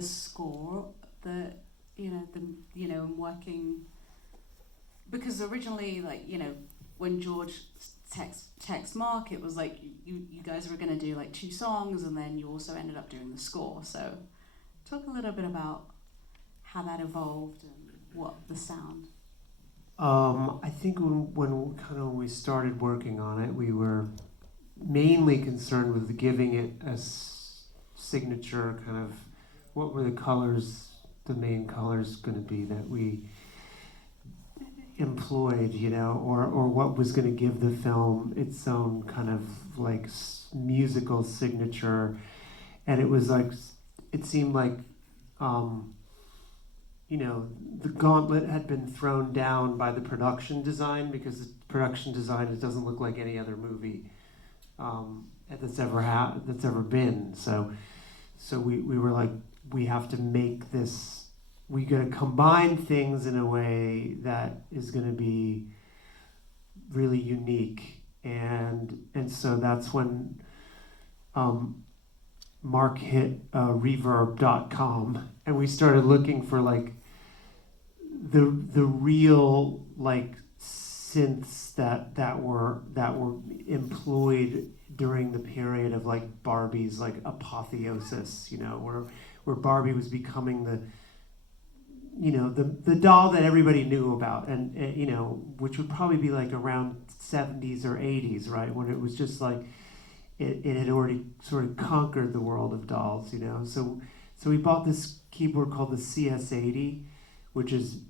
the score that and working, because originally, like, when George text Mark, it was like you guys were going to do like 2 songs, and then you also ended up doing the score. So talk a little bit about how that evolved and what the sound. I think when we started working on it, we were mainly concerned with giving it a signature kind of, what were the main colors going to be that we employed, or what was going to give the film its own kind of like musical signature. And it was like, it seemed like, the gauntlet had been thrown down by the production design, because the production design, it doesn't look like any other movie that's ever been. So we were like, we have to make this, we got to combine things in a way that is going to be really unique, and so that's when Mark hit reverb.com, and we started looking for like the real like synths that were employed during the period of like Barbie's like apotheosis, where Barbie was becoming the doll that everybody knew about, and which would probably be like around 70s or 80s, right, when it was just like it had already sort of conquered the world of dolls, So we bought this keyboard called the CS80, which is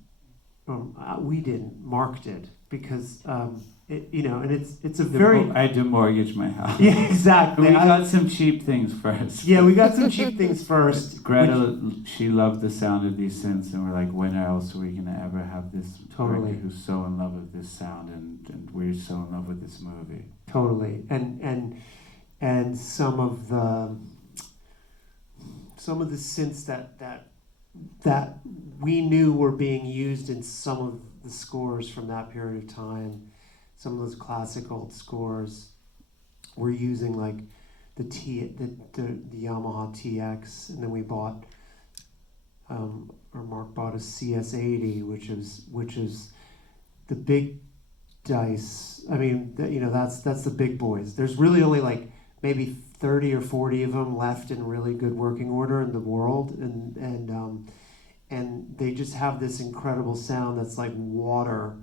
we didn't, Mark did, because and it's a very. I had to mortgage my house. Yeah, exactly. We got some cheap things first. Yeah, we got some cheap things first. Greta, she loved the sound of these synths, and we're like, when else are we gonna ever have this Totally. who's so in love with this sound, and we're so in love with this movie. Totally, and some of the synths that we knew were being used in some of the scores from that period of time. Some of those classical scores were using like the Yamaha TX, and then we bought or Mark bought a CS80, which is the big dice. I mean, that's the big boys. There's really only like maybe 30 or 40 of them left in really good working order in the world, and they just have this incredible sound that's like water.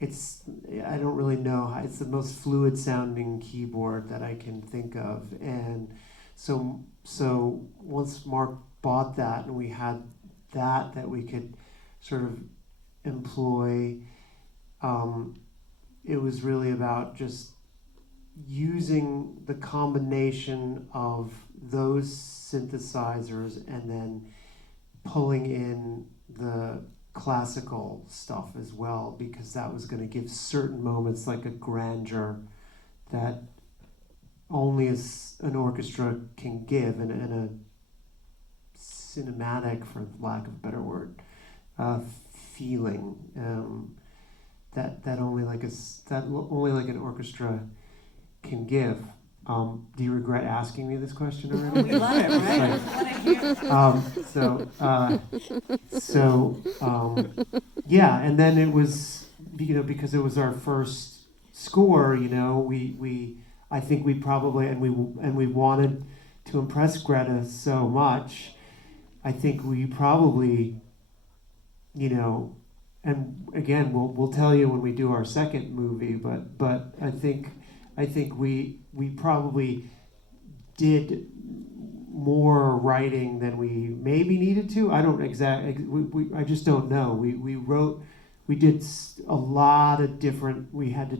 I don't really know, it's the most fluid sounding keyboard that I can think of. And so once Mark bought that, and we had that we could sort of employ, it was really about just using the combination of those synthesizers and then pulling in the classical stuff as well, because that was going to give certain moments like a grandeur that only an orchestra can give, and a cinematic, for lack of a better word, feeling that only like an orchestra can give. Do you regret asking me this question already? We love it, right? Yeah, and then it was, because it was our first score, I think we probably, and we wanted to impress Greta so much, I think we probably, and again, we'll tell you when we do our second movie, but I think we probably did more writing than we maybe needed to. I don't I just don't know. We did a lot of different. We had to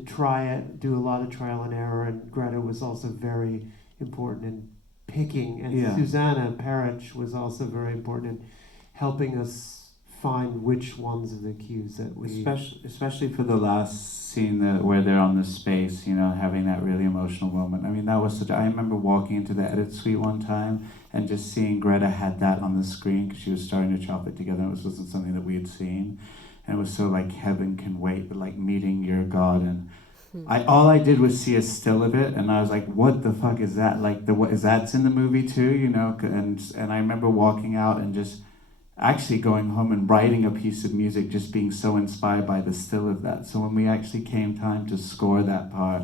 do a lot of trial and error, and Greta was also very important in picking, and Susanna Parich was also very important in helping us find which ones of the cues that we... Especially for the last scene where they're on the space, having that really emotional moment. I mean, that was I remember walking into the edit suite one time and just seeing Greta had that on the screen, because she was starting to chop it together. It wasn't something that we had seen. And it was so like Heaven Can Wait, but like meeting your God and all I did was see a still of it, and I was like, "What the fuck is that? Like, what is that's in the movie too?" You know, and I remember walking out and just actually going home and writing a piece of music, just being so inspired by the still of that. So when we actually came time to score that part,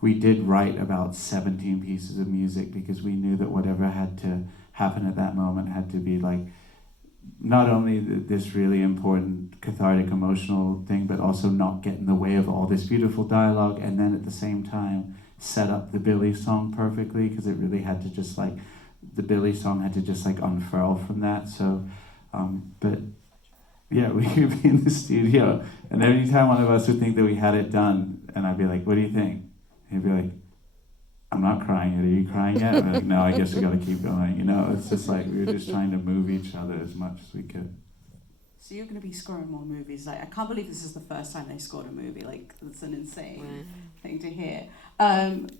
we did write about 17 pieces of music because we knew that whatever had to happen at that moment had to be like not only this really important cathartic emotional thing, but also not get in the way of all this beautiful dialogue, and then at the same time set up the Billy song perfectly, because it really had to just like, the Billy song had to just like unfurl from that. So but yeah, we could be in the studio, and every time one of us would think that we had it done, and I'd be like, "What do you think?" He'd be like, "I'm not crying yet. Are you crying yet?" I'm like, "No, I guess we got to keep going." You know, it's just like we were just trying to move each other as much as we could. So you're going to be scoring more movies. Like, I can't believe this is the first time they scored a movie. Like, that's an insane thing to hear. And